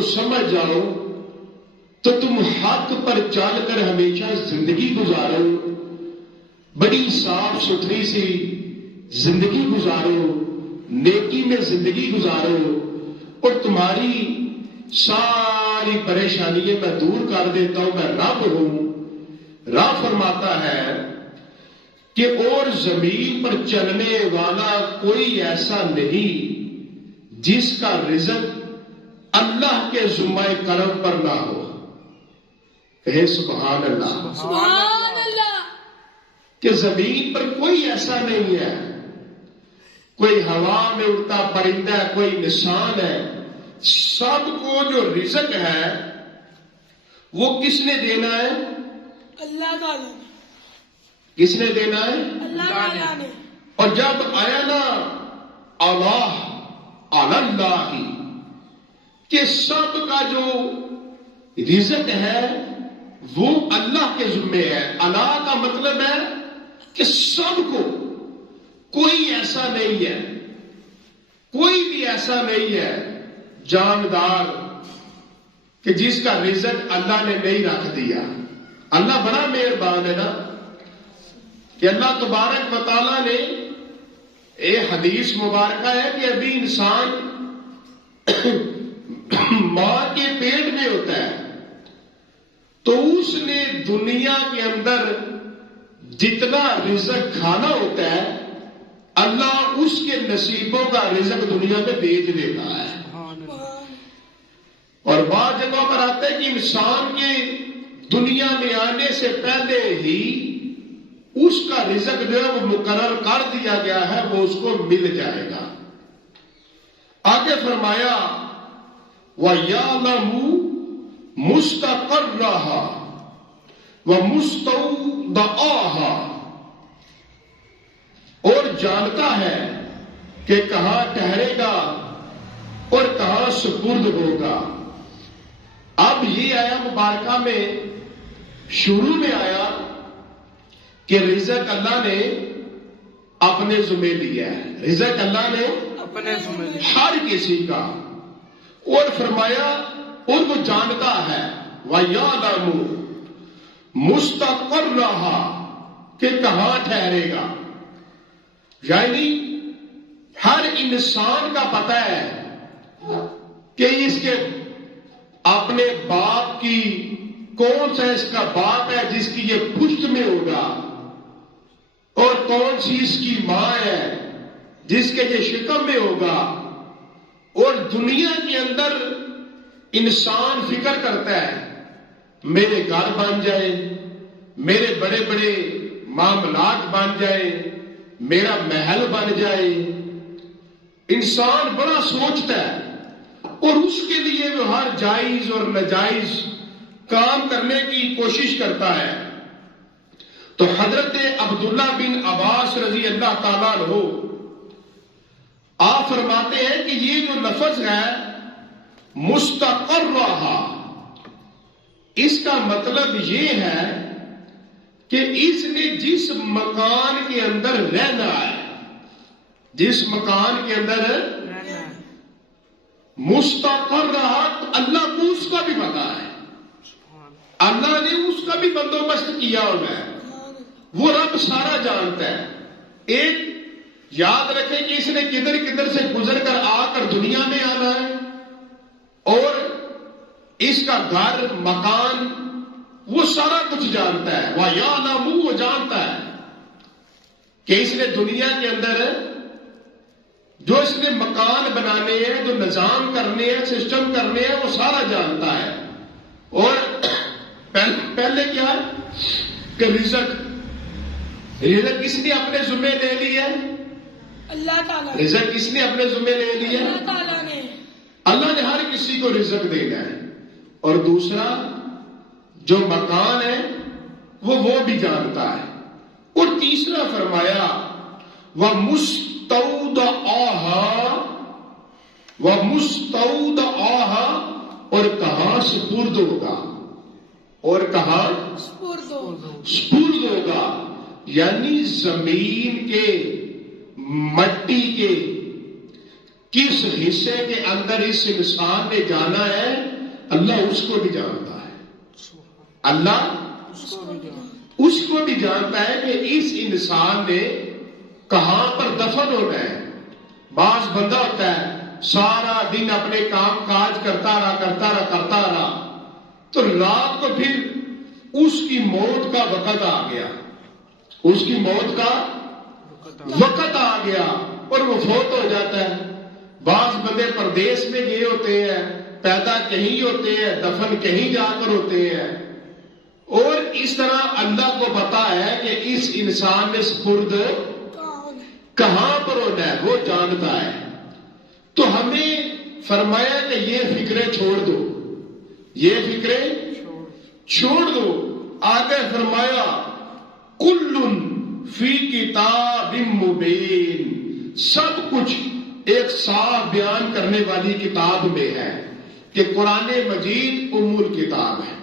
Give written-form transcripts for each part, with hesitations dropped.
کو سمجھ جاؤ تو تم حق پر چل کر ہمیشہ زندگی گزارو، بڑی صاف ستھری سی زندگی گزارو، نیکی میں زندگی گزارو، اور تمہاری ساری پریشانیاں میں دور کر دیتا ہوں، میں رب ہوں۔ رب فرماتا ہے کہ اور زمین پر چلنے والا کوئی ایسا نہیں جس کا رزق اللہ کے ذمہ کرم پر نہ ہو۔ کہے سبحان اللہ۔ سبحان اللہ۔ کہ زمین پر کوئی ایسا نہیں ہے، کوئی ہوا میں اڑتا پرندہ ہے، کوئی انسان ہے، سب کو جو رزق ہے وہ کس نے دینا ہے؟ اللہ تعالیٰ نے۔ کس نے دینا ہے؟ اللہ تعالیٰ نے۔ اور جب آیا نا اللہ اللہ کہ سب کا جو رزق ہے وہ اللہ کے ذمے ہے۔ اللہ کا مطلب ہے کہ سب کو، کوئی ایسا نہیں ہے، کوئی بھی ایسا نہیں ہے جاندار کہ جس کا رزق اللہ نے نہیں رکھ دیا۔ اللہ بڑا مہربان ہے نا کہ اللہ تبارک و تعالیٰ نے، ایک حدیث مبارکہ ہے کہ ابھی انسان ماں کے پیٹ میں ہوتا ہے تو اس نے دنیا کے اندر جتنا رزق کھانا ہوتا ہے اللہ اس کے نصیبوں کا رزق دنیا میں بھیج دیتا ہے۔ اور بعض جگہوں پر آتا ہے کہ انسان کے دنیا میں آنے سے پہلے ہی اس کا رزق جو ہے وہ مقرر کر دیا گیا ہے، وہ اس کو مل جائے گا۔ آگے فرمایا وَيَعْلَمُ مُسْتَقَرَّهَا وَمُسْتَوْدَعَهَا، اور جانتا ہے کہ کہاں ٹھہرے گا اور کہاں سپرد ہوگا۔ اب یہ آیا مبارکہ میں شروع میں آیا کہ رزق اللہ نے اپنے ذمہ لیا ہے، رزق اللہ نے اپنے ذمہ لیا ہر کسی کا، اور فرمایا اور وہ جانتا ہے وَيَعْلَمُ مُسْتَقَرَّهَا، کہ کہاں ٹھہرے گا۔ یعنی ہر انسان کا پتہ ہے کہ اس کے اپنے باپ کی کون سا اس کا باپ ہے جس کی یہ پشت میں ہوگا، اور کون سی اس کی ماں ہے جس کے یہ شکم میں ہوگا۔ اور دنیا کے اندر انسان فکر کرتا ہے میرے گھر بن جائے، میرے بڑے بڑے معاملات بن جائے، میرا محل بن جائے، انسان بڑا سوچتا ہے اور اس کے لیے وہ ہر جائز اور ناجائز کام کرنے کی کوشش کرتا ہے۔ تو حضرت عبداللہ بن عباس رضی اللہ تعالیٰ عنہ آپ فرماتے ہیں کہ یہ جو لفظ ہے مستقرہ، اس کا مطلب یہ ہے کہ اس نے جس مکان کے اندر رہنا ہے، جس مکان کے اندر مستقر رہا، تو اللہ کو اس کا بھی پتا ہے، اللہ نے اس کا بھی بندوبست کیا ہوگا، وہ رب سارا جانتا ہے۔ ایک یاد رکھیں کہ اس نے کدھر کدھر سے گزر کر آ کر دنیا میں آنا ہے، اور اس کا گھر مکان وہ سارا کچھ جانتا ہے۔ وَيَعْلَمُ، وہ جانتا ہے کہ اس نے دنیا کے اندر جو اس نے مکان بنانے ہیں، جو نظام کرنے ہیں، سسٹم کرنے ہیں، وہ سارا جانتا ہے۔ اور پہلے کیا ہے کہ رزق کس نے اپنے ذمہ لے لیا ہے؟ اللہ تعالیٰ۔ رزق کس نے اپنے ذمہ لے لیا؟ اللہ تعالیٰ نے۔ اللہ نے ہر کسی کو رزق دینا ہے، اور دوسرا جو مکان ہے وہ بھی جانتا ہے، اور تیسرا فرمایا وَمُسْتَوْدَعَهَا، اور کہاں سپرد ہوگا، اور کہاں سپرد ہوگا، یعنی زمین کے مٹی کے کس حصے کے اندر اس انسان نے جانا ہے اللہ اس کو بھی جانتا ہے. اللہ اس کو بھی جانتا ہے کہ اس انسان نے کہاں پر دفن ہونا ہے. بعض بندہ ہوتا ہے سارا دن اپنے کام کاج کرتا رہا تو رات کو پھر اس کی موت کا وقت آ گیا. اس کی موت کا وقت آ گیا اور وہ فوت ہو جاتا ہے. بعض بندے پردیس میں گئے ہوتے ہیں, پیدا کہیں ہوتے ہیں, دفن کہیں جا کر ہوتے ہیں, اور اس طرح اللہ کو پتا ہے کہ اس انسان نے سپرد کہاں پر ہونا ہے, وہ جانتا ہے. تو ہمیں فرمایا کہ یہ فکریں چھوڑ دو, یہ فکریں چھوڑ دو. آگے فرمایا کل فی کتاب مبین, سب کچھ ایک صاف بیان کرنے والی کتاب میں ہے کہ قرآن مجید ام الکتاب ہے.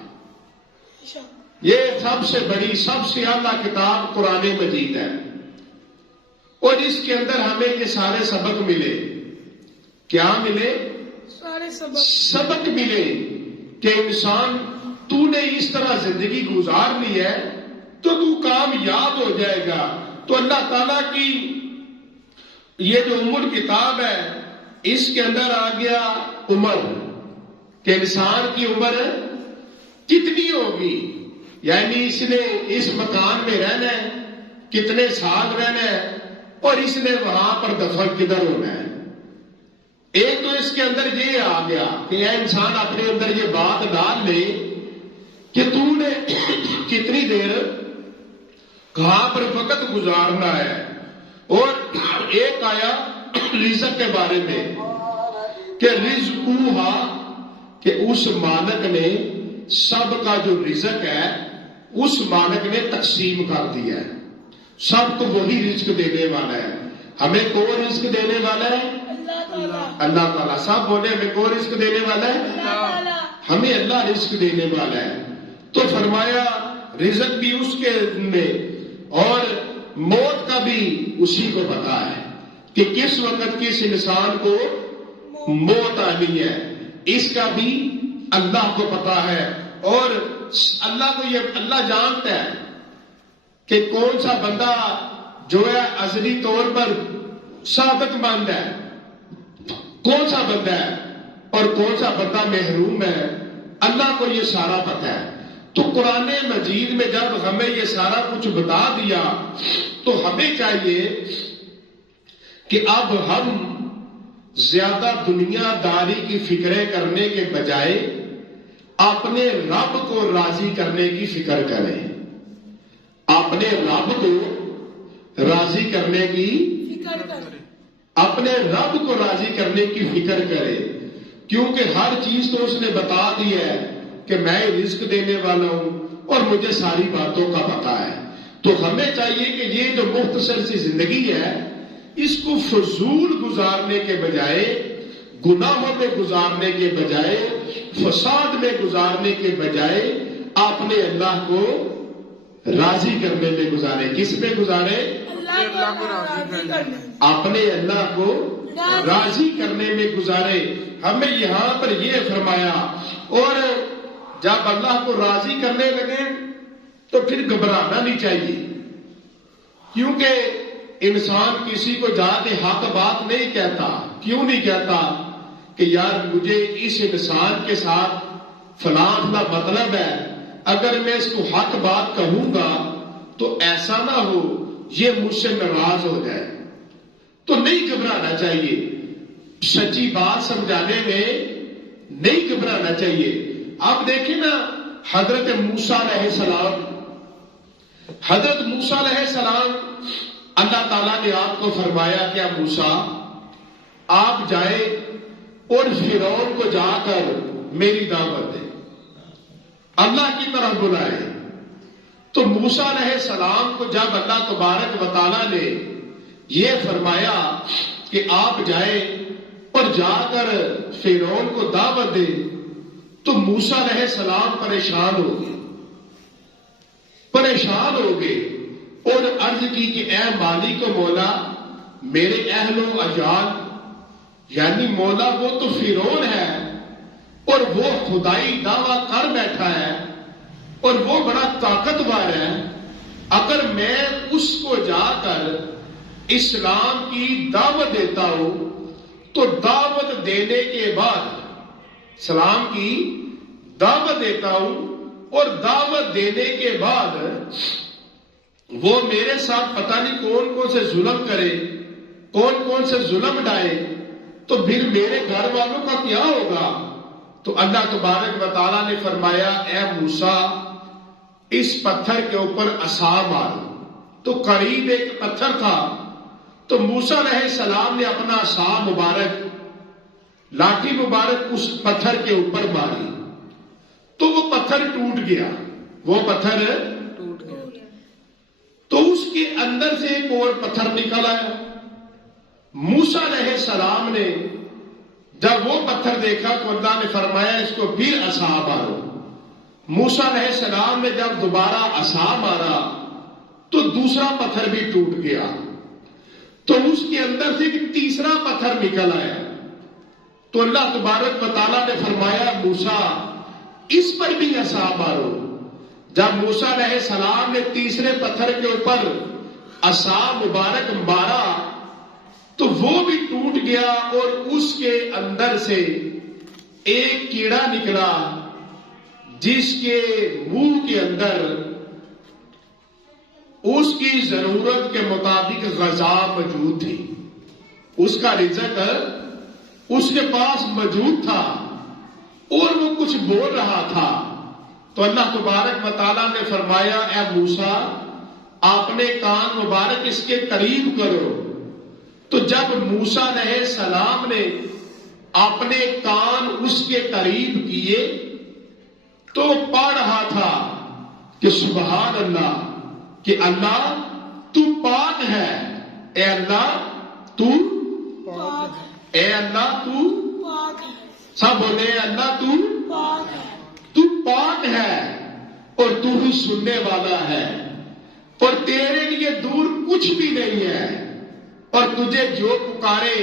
یہ سب سے بڑی سب سے اعلیٰ کتاب قرآن مجید ہے, اور اس کے اندر ہمیں یہ سارے سبق ملے. کیا ملے؟ سارے سبق ملے کہ انسان تو نے اس طرح زندگی گزارنی ہے تو کامیاب ہو جائے گا. تو اللہ تعالیٰ کی یہ جو ام الکتاب ہے اس کے اندر آ گیا عمر, کہ انسان کی عمر کتنی ہوگی, یعنی اس نے اس مکان میں رہنا ہے, کتنے سال رہنا ہے, اور اس نے وہاں پر دفن کدھر ہونا ہے. ایک تو اس کے اندر یہ آ گیا کہ اے انسان اپنے اندر یہ بات ڈال لے کہ تو نے کتنی دیر کہاں پر وقت گزارنا ہے. اور ایک آیا رزق کے بارے میں کہ رزقوہا, کہ اس مالک نے سب کا جو رزق ہے اس مالک نے تقسیم کر دیا ہے. سب کو وہی رزق دینے والا ہے. ہمیں کون رزق دینے والا ہے؟ اللہ تعالیٰ. سب بولے ہمیں کون رزق دینے والا ہے؟ ہمیں اللہ رزق دینے والا ہے. تو فرمایا رزق بھی اس کے میں, اور موت کا بھی اسی کو پتا ہے کہ کس وقت کس انسان کو موت آنی ہے, اس کا بھی اللہ کو پتا ہے. اور اللہ کو یہ اللہ جانتا ہے کہ کون سا بندہ جو ہے ازلی طور پر ثابت مند ہے, کون سا بندہ ہے اور کون سا بندہ محروم ہے. اللہ کو یہ سارا پتا ہے. تو قرآن مجید میں جب ہمیں یہ سارا کچھ بتا دیا تو ہمیں چاہیے کہ اب ہم زیادہ دنیا داری کی فکریں کرنے کے بجائے اپنے رب کو راضی کرنے کی فکر کریں. اپنے رب کو راضی کرنے کی اپنے رب کو راضی کرنے کی فکر کرے, کیونکہ ہر چیز تو اس نے بتا دی ہے کہ میں رزق دینے والا ہوں اور مجھے ساری باتوں کا پتا ہے. تو ہمیں چاہیے کہ یہ جو مختصر سی زندگی ہے اس کو فضول گزارنے کے بجائے, گناہوں میں گزارنے کے بجائے, فساد میں گزارنے کے بجائے اپنے اللہ کو راضی کرنے میں گزارے. کس میں گزارے؟ اپنے اللہ کو راضی کرنے میں گزارے. ہمیں یہاں پر یہ فرمایا, اور جب اللہ کو راضی کرنے لگے تو پھر گھبرانا نہیں چاہیے, کیونکہ انسان کسی کو جا کے حق بات نہیں کہتا. کیوں نہیں کہتا؟ کہ یار مجھے اس انسان کے ساتھ فلاں مطلب ہے, اگر میں اس کو حق بات کہوں گا تو ایسا نہ ہو یہ مجھ سے ناراض ہو جائے. تو نہیں گھبرانا چاہیے, سچی بات سمجھانے میں نہیں گھبرانا چاہیے. آپ دیکھیں نا حضرت موسیٰ علیہ السلام, حضرت موسیٰ علیہ السلام, اللہ تعالیٰ نے آپ کو فرمایا کہ موسیٰ آپ جائیں اور فرعون کو جا کر میری دعوت دیں, اللہ کی طرف بلائے. تو موسیٰ علیہ السلام کو جب اللہ تبارک و تعالیٰ نے یہ فرمایا کہ آپ جائیں اور جا کر فرعون کو دعوت دیں, تو موسیٰ علیہ السلام پریشان ہو گئے اور عرض کی کہ اے مالک و مولا, میرے اہل و عیال یعنی مولا وہ تو فرعون ہے اور وہ خدائی دعویٰ کر بیٹھا ہے اور وہ بڑا طاقتور ہے، اگر میں اس کو جا کر اسلام کی دعوت دیتا ہوں تو دعوت دینے کے بعد اسلام کی دعوت دیتا ہوں اور دعوت دینے کے بعد وہ میرے ساتھ پتہ نہیں کون کون سے ظلم کرے، کون کون سے ظلم ڈائے، تو پھر میرے گھر والوں کا کیا ہوگا؟ تو اللہ تبارک و تعالیٰ نے فرمایا اے موسیٰ اس پتھر کے اوپر عصا مارو۔ تو قریب ایک پتھر تھا، تو موسیٰ علیہ السلام نے اپنا عصا مبارک، لاٹھی مبارک اس پتھر کے اوپر ماری تو وہ پتھر ٹوٹ گیا، وہ پتھر ٹوٹ گیا۔ تو اس کے اندر سے ایک اور پتھر نکل آیا۔ موسیٰ علیہ السلام نے جب وہ پتھر دیکھا تو اللہ نے فرمایا اس کو پھر عصا مارو۔ موسیٰ علیہ السلام نے جب دوبارہ عصا مارا تو دوسرا پتھر بھی ٹوٹ گیا، تو اس کے اندر سے ایک تیسرا پتھر نکل آیا۔ تو اللہ تبارک و تعالیٰ نے فرمایا موسیٰ اس پر بھی عصا مارو۔ جب موسیٰ علیہ السلام نے تیسرے پتھر کے اوپر عصا مبارک مارا تو وہ بھی ٹوٹ گیا اور اس کے اندر سے ایک کیڑا نکلا جس کے منہ کے اندر اس کی ضرورت کے مطابق غذا موجود تھی، اس کا رزق اس کے پاس موجود تھا اور وہ کچھ بول رہا تھا۔ تو اللہ تبارک و تعالیٰ نے فرمایا اے موسیٰ اپنے کان مبارک اس کے قریب کرو۔ تو جب موسیٰ علیہ السلام نے اپنے کان اس کے قریب کیے تو پڑھ رہا تھا کہ سبحان اللہ، کہ اللہ تو پاک ہے، اے اللہ تو پاک ہے، اے اللہ تو پاک ہے، سب بولے اے اللہ تو پاک ہے، تو پاک ہے اور تو ہی سننے والا ہے اور تیرے لیے دور کچھ بھی نہیں ہے اور تجھے جو پکارے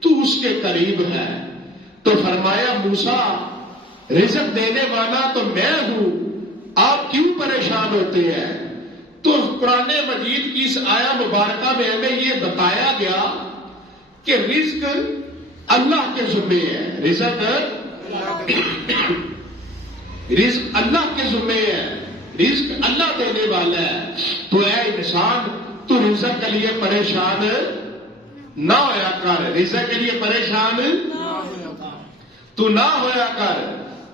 تو اس کے قریب ہے۔ تو فرمایا موسیٰ رزق دینے والا تو میں ہوں، آپ کیوں پریشان ہوتے ہیں؟ تو قرآن مجید کی اس آیا مبارکہ میں ہمیں یہ بتایا گیا کہ رزق اللہ کے ذمے ہے، رزق اللہ کے ذمے ہے، رزق اللہ دینے والا ہے۔ تو اے انسان تو رزق کے لیے پریشان نہ ہویا کر، رزق کے لیے پریشان تو نہ ہویا کر،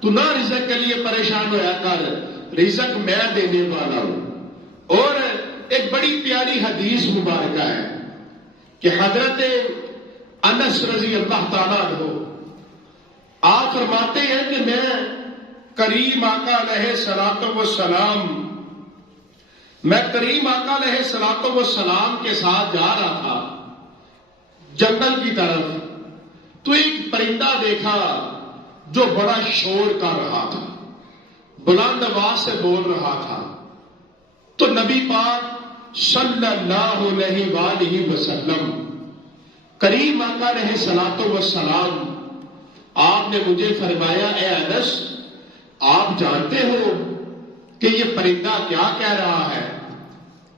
تو نہ رزق کے لیے پریشان ہویا کر، رزق میں دینے والا ہوں۔ اور ایک بڑی پیاری حدیث مبارکہ ہے کہ حضرت انس رضی اللہ تعالیٰ عنہ آپ فرماتے ہیں کہ میں کریم آقا علیہ الصلوۃ والسلام میں کریم آقا علیہ الصلوۃ والسلام کے ساتھ جا رہا تھا جنگل کی طرف، تو ایک پرندہ دیکھا جو بڑا شور کر رہا تھا، بلند آواز سے بول رہا تھا۔ تو نبی پاک صلی اللہ علیہ وآلہ وسلم کریم آقا علیہ الصلوۃ والسلام آپ نے مجھے فرمایا اے انس آپ جانتے ہو کہ یہ پرندہ کیا کہہ رہا ہے؟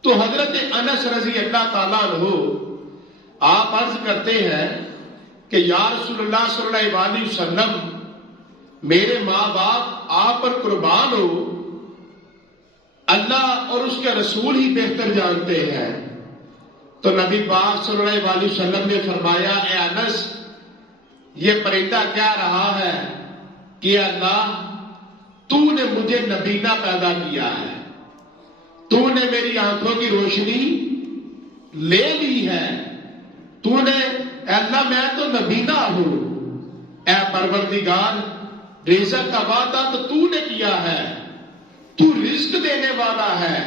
تو حضرت انس رضی اللہ تعالیٰ عنہ آپ عرض کرتے ہیں کہ یا رسول اللہ صلی اللہ علیہ وسلم میرے ماں باپ آپ پر قربان ہو، اللہ اور اس کے رسول ہی بہتر جانتے ہیں۔ تو نبی پاک صلی اللہ علیہ وسلم نے فرمایا اے انس یہ پرندہ کہہ رہا ہے کہ اللہ تو نے مجھے نبینا پیدا کیا ہے، تو نے میری آنکھوں کی روشنی لے لی ہے، تو نے اے اللہ میں تو نبینا ہوں، اے پروردگار رزق کا وعدہ تو نے کیا ہے، تو رزق دینے والا ہے،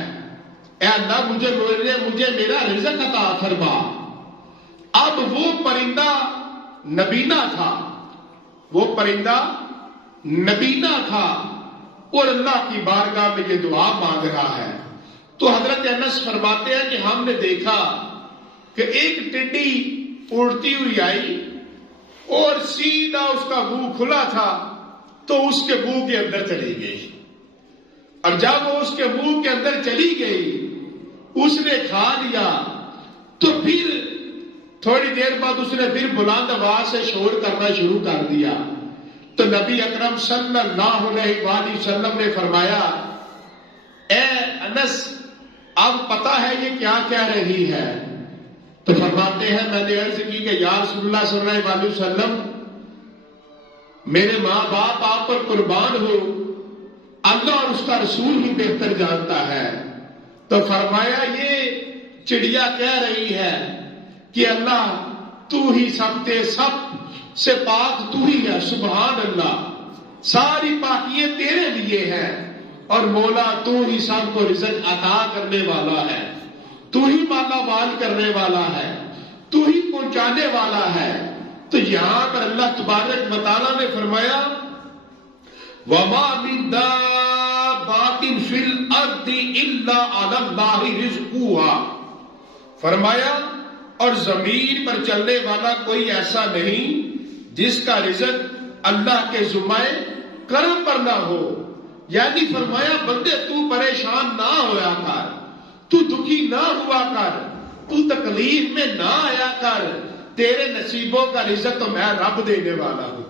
اے اللہ مجھے میرا رزق عطا فرما۔ اب وہ پرندہ نبینا تھا، وہ پرندہ نبینا تھا اور اللہ کی بارگاہ میں یہ دعا مانگ رہا ہے۔ تو حضرت انس فرماتے ہیں کہ ہم نے دیکھا کہ ایک ٹڈی اڑتی ہوئی آئی اور سیدھا اس کا منہ کھلا تھا تو اس کے منہ کے اندر چلی گئی، اور جب وہ اس کے منہ کے اندر چلی گئی اس نے کھا لیا، تو پھر تھوڑی دیر بعد اس نے پھر بلند آواز سے شور کرنا شروع کر دیا۔ تو نبی اکرم صلی اللہ علیہ وآلہ وسلم نے فرمایا، اے انس اب پتہ ہے یہ کیا کہہ رہی ہے؟ تو فرماتے ہیں میں نے عرض کی کہ یا رسول اللہ صلی اللہ علیہ وسلم، میرے ماں باپ آپ پر قربان ہو، اللہ اور اس کا رسول ہی بہتر جانتا ہے۔ تو فرمایا یہ چڑیا کہہ رہی ہے کہ اللہ تو ہی سب سے پاک تو ہی ہے، سبحان اللہ، ساری پاکیے تیرے لیے ہیں، اور مولا تو ہی سب کو رزق عطا کرنے والا ہے، تو ہی مالا مال کرنے والا ہے، تو ہی پہنچانے والا ہے۔ تو یہاں پر اللہ تبارک و تعالیٰ نے فرمایا وَمَا مِن دَابَّةٍ فِي الْأَرْضِ إِلَّا عَلَى اللَّهِ رِزْقُهَا، فرمایا اور زمین پر چلنے والا کوئی ایسا نہیں جس کا رزق اللہ کے ذمہ کرم پر نہ ہو۔ یعنی فرمایا بندے تو پریشان نہ ہویا کر، تو دکھی نہ ہوا کر، تو تکلیف میں نہ آیا کر، تیرے نصیبوں کا رزق تو میں رب دینے والا ہوں،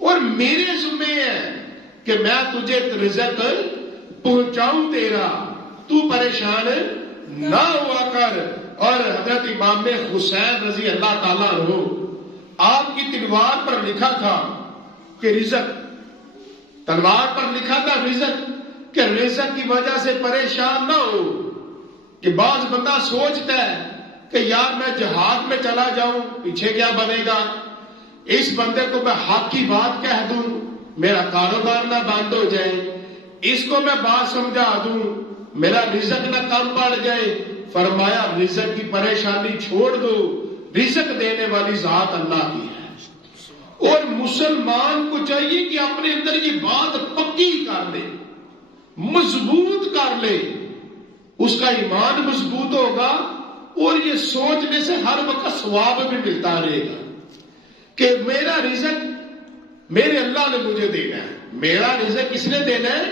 اور میرے ذمہ ہے کہ میں تجھے رزق پہنچاؤں تیرا، تو پریشان نہ ہوا کر۔ اور حضرت امام حسین رضی اللہ تعالیٰ عنہ، آپ کی تلوار پر لکھا تھا کہ رزق، تلوار پر لکھا تھا رزق، کہ رزق کی وجہ سے پریشان نہ ہو۔ کہ بعض بندہ سوچتا ہے کہ یار میں جہاد میں چلا جاؤں پیچھے کیا بنے گا، اس بندے کو میں حق کی بات کہہ دوں میرا کاروبار نہ بند ہو جائے، اس کو میں بات سمجھا دوں میرا رزق نہ کم پڑ جائے۔ فرمایا رزق کی پریشانی چھوڑ دو، رزق دینے والی ذات اللہ کی ہے، اور مسلمان کو چاہیے کہ اپنے اندر یہ بات پکی کر لے، مضبوط کر لے، اس کا ایمان مضبوط ہوگا، اور یہ سوچنے سے ہر وقت ثواب بھی ملتا رہے گا کہ میرا رزق میرے اللہ نے مجھے دینا ہے۔ میرا رزق کس نے دینا ہے؟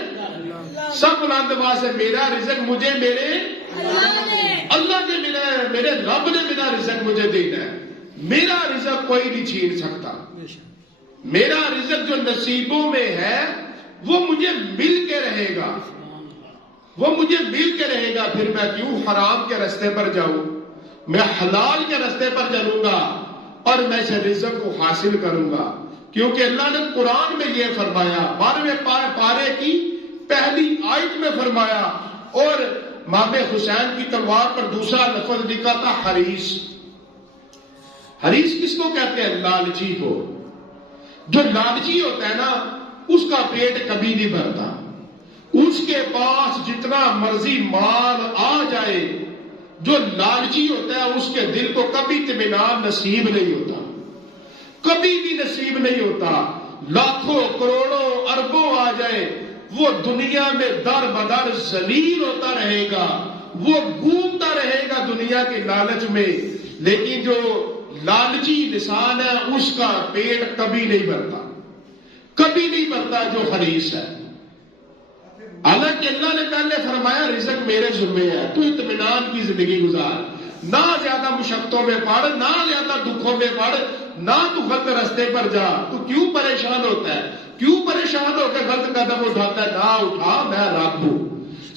سب بلند آواز سے میرا رزق مجھے میرے اللہ نے ملا ہے، میرے رب نے میرا رزق مجھے دینا ہے، میرا رزق کوئی نہیں چھین سکتا، میرا رزق جو نصیبوں میں ہے وہ مجھے مل کے رہے گا، وہ مجھے مل کے رہے گا۔ پھر میں کیوں حرام کے رستے پر جاؤں، میں حلال کے رستے پر چلوں گا اور میں سے رزق کو حاصل کروں گا، کیونکہ اللہ نے قرآن میں یہ فرمایا، 12ویں پارے کی پہلی آیت میں فرمایا، اور امام حسین کی تلوار پر دوسرا لفظ لکھا تھا حریص۔ حریص کس کو کہتے ہیں؟ لالچی کو۔ جو لالچی ہوتا ہے نا اس کا پیٹ کبھی نہیں بھرتا، اس کے پاس جتنا مرضی مال آ جائے، جو لالچی ہوتا ہے اس کے دل کو کبھی اطمینان نصیب نہیں ہوتا، کبھی بھی نصیب نہیں ہوتا۔ لاکھوں کروڑوں اربوں آ جائے وہ دنیا میں در بدر ذلیل ہوتا رہے گا، وہ گھومتا رہے گا دنیا کے لالچ میں، لیکن جو لالچی لسان ہے اس کا پیٹ کبھی نہیں بھرتا، کبھی نہیں بھرتا جو حریص ہے۔ حالانکہ اللہ نے پہلے فرمایا رزق میرے ذمہ ہے، تو اطمینان کی زندگی گزار، نہ زیادہ مشقتوں میں پڑ، نہ زیادہ دکھوں میں پڑ، نہ تو غلط رستے پر جا۔ تو کیوں پریشان ہوتا ہے، کیوں پریشان ہو کے غلط قدم اٹھاتا ہے؟ نہ اٹھا، میں رب ہوں،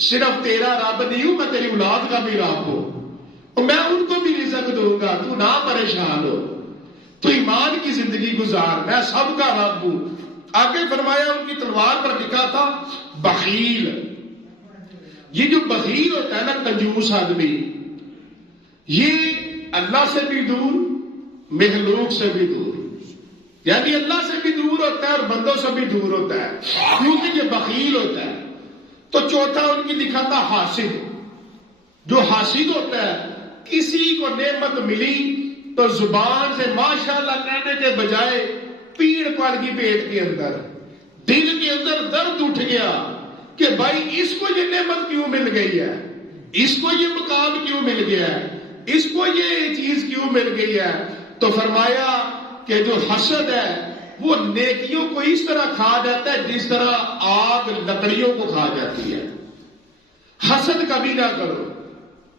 صرف تیرا رب نہیں ہوں، میں تیری اولاد کا بھی رب ہوں، اور میں ان کو بھی رزق دوں گا، تو نہ پریشان ہو، تو ایمان کی زندگی گزار، میں سب کا رب ہوں۔ آگے فرمایا ان کی تلوار پر لکھا تھا بخیل۔ یہ جو بخیل ہوتا ہے نا، کنجوس آدمی، یہ اللہ سے بھی دور، مخلوق سے بھی دور، یعنی اللہ سے بھی دور ہوتا ہے اور بندوں سے بھی دور ہوتا ہے، کیونکہ یہ بخیل ہوتا ہے۔ تو چوتھا ان کی لکھا تھا حاسد۔ جو حاسد ہوتا ہے، کسی کو نعمت ملی تو زبان سے ماشاءاللہ کہنے کے بجائے پیڑ پڑ گئی پیٹ کے اندر، دل کے اندر درد اٹھ گیا کہ بھائی اس کو یہ نعمت کیوں مل گئی ہے، اس کو یہ مقام کیوں مل گیا ہے، اس کو یہ چیز کیوں مل گئی ہے۔ تو فرمایا کہ جو حسد ہے وہ نیکیوں کو اس طرح کھا جاتا ہے جس طرح آگ لکڑیوں کو کھا جاتی ہے. حسد کبھی نہ کرو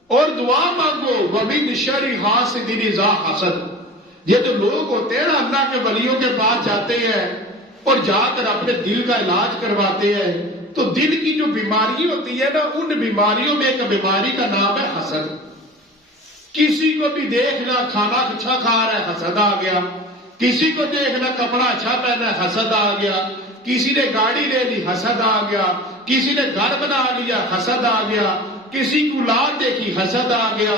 اور دعا مانگو وَمِن شَرِّ حَاسِدٍ إِذَا حَسَدَ. یہ جو لوگ ہوتے ہیں نا اللہ کے ولیوں کے پاس جاتے ہیں اور جا کر اپنے دل کا علاج کرواتے ہیں تو دل کی جو بیماری ہوتی ہے نا ان بیماریوں میں ایک بیماری کا نام ہے حسد. کسی کو بھی دیکھنا کھانا اچھا کھا رہا ہے حسد آ گیا, کسی کو دیکھنا کپڑا اچھا پہنا ہے حسد آ گیا, کسی نے گاڑی لے لی حسد آ گیا, کسی نے گھر بنا لیا حسد آ گیا, کسی کی اولاد دیکھی حسد آ گیا,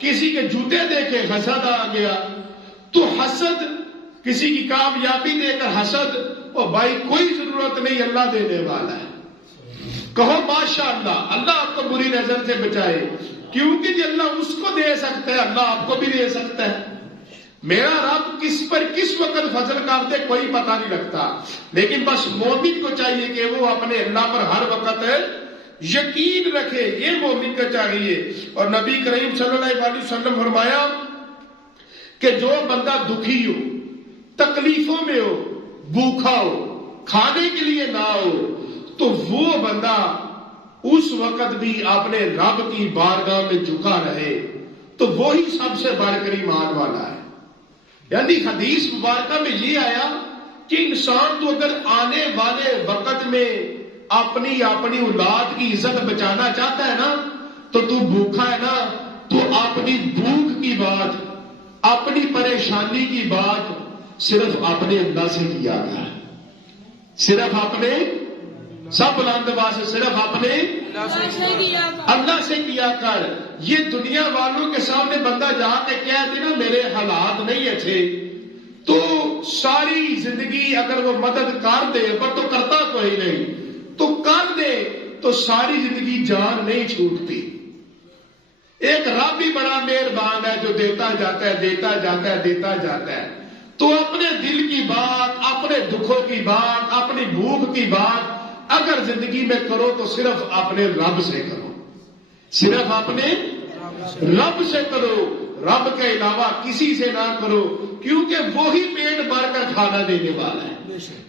کسی کے جوتے دیکھے حسد آ گیا. تو حسد کسی کی کامیابی دے کر حسد, اور بھائی کوئی ضرورت نہیں, اللہ دینے والا ہے. کہو ماشاءاللہ, اللہ آپ کو بری نظر سے بچائے, کیونکہ جی اللہ اس کو دے سکتا ہے اللہ آپ کو بھی دے سکتا ہے. میرا رب کس پر کس وقت فضل کر دے کوئی پتہ نہیں لگتا, لیکن بس مومن کو چاہیے کہ وہ اپنے اللہ پر ہر وقت یقین رکھے, یہ مومن کو چاہیے. اور نبی کریم صلی اللہ علیہ وسلم فرمایا کہ جو بندہ دکھی ہو, تکلیفوں میں ہو, بھوکا ہو, کھانے کے لیے نہ ہو, تو وہ بندہ اس وقت بھی اپنے رب کی بارگاہ میں جھکا رہے تو وہی سب سے بڑھ کر ایمان والا ہے. یعنی حدیث مبارکہ میں یہ آیا کہ انسان تو اگر آنے والے وقت میں اپنی اولاد کی عزت بچانا چاہتا ہے نا, تو بھوکا ہے نا, تو اپنی بھوک کی بات, اپنی پریشانی کی بات صرف اپنے اللہ سے کیا گیا ہے, صرف اپنے سب بلند آواز سے صرف اپنے اللہ سے کیا کر. یہ دنیا والوں کے سامنے بندہ جا کے کہہ دے نا میرے حالات نہیں اچھے, تو ساری زندگی اگر وہ مدد کر دے, پر تو کرتا کوئی نہیں, تو کر دے تو ساری زندگی جان نہیں چھوٹتی. ایک رب بھی بڑا مہربان ہے جو دیتا جاتا ہے دیتا جاتا ہے دیتا جاتا ہے. تو اپنے دل کی بات, اپنے دکھوں کی بات, اپنی بھوک کی بات اگر زندگی میں کرو تو صرف اپنے رب سے کرو, صرف اپنے رب سے کرو, رب کے علاوہ کسی سے نہ کرو, کیونکہ وہی پیٹ بھر کر کھانا دینے والا ہے.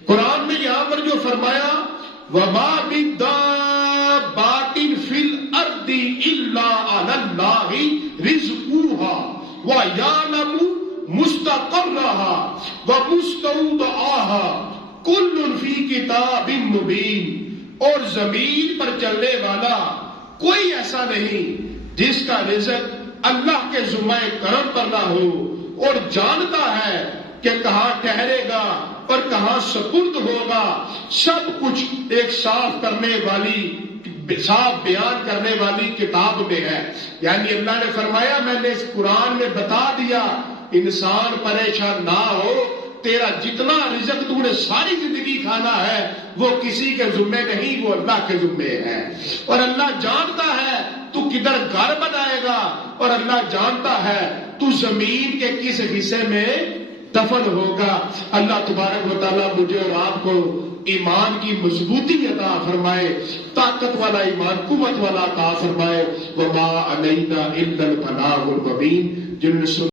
قرآن میں یہاں پر جو فرمایا وَمَا مِن دَابَّةٍ فِي الْأَرْضِ إِلَّا عَلَى اللَّهِ رِزْقُهَا وَيَعْلَمُ مُسْتَقَرَّهَا وَمُسْتَوْدَعَهَا کل فی کتاب مبین. اور زمین پر چلنے والا کوئی ایسا نہیں جس کا رزق اللہ کے ذمہ کرم پر نہ ہو, اور جانتا ہے کہ کہاں ٹھہرے گا اور کہاں سپرد ہوگا. سب کچھ ایک صاف کرنے والی, صاف بیان کرنے والی کتاب میں ہے. یعنی اللہ نے فرمایا میں نے اس قرآن میں بتا دیا انسان پریشان نہ ہو, تیرا جتنا رزق تو نے ساری زندگی کھانا ہے وہ کسی کے ذمے نہیں, وہ اللہ کے ذمے ہے. اور اللہ جانتا ہے تو کدھر گھر بنائے گا, اور اللہ جانتا ہے تو زمین کے کس حصے میں دفن ہوگا. اللہ تبارک و تعالیٰ مجھے اور آپ کو ایمان کی مضبوطی عطا فرمائے, طاقت والا ایمان, قوت والا عطا فرمائے. وما علینا الا البلاغ المبین. جن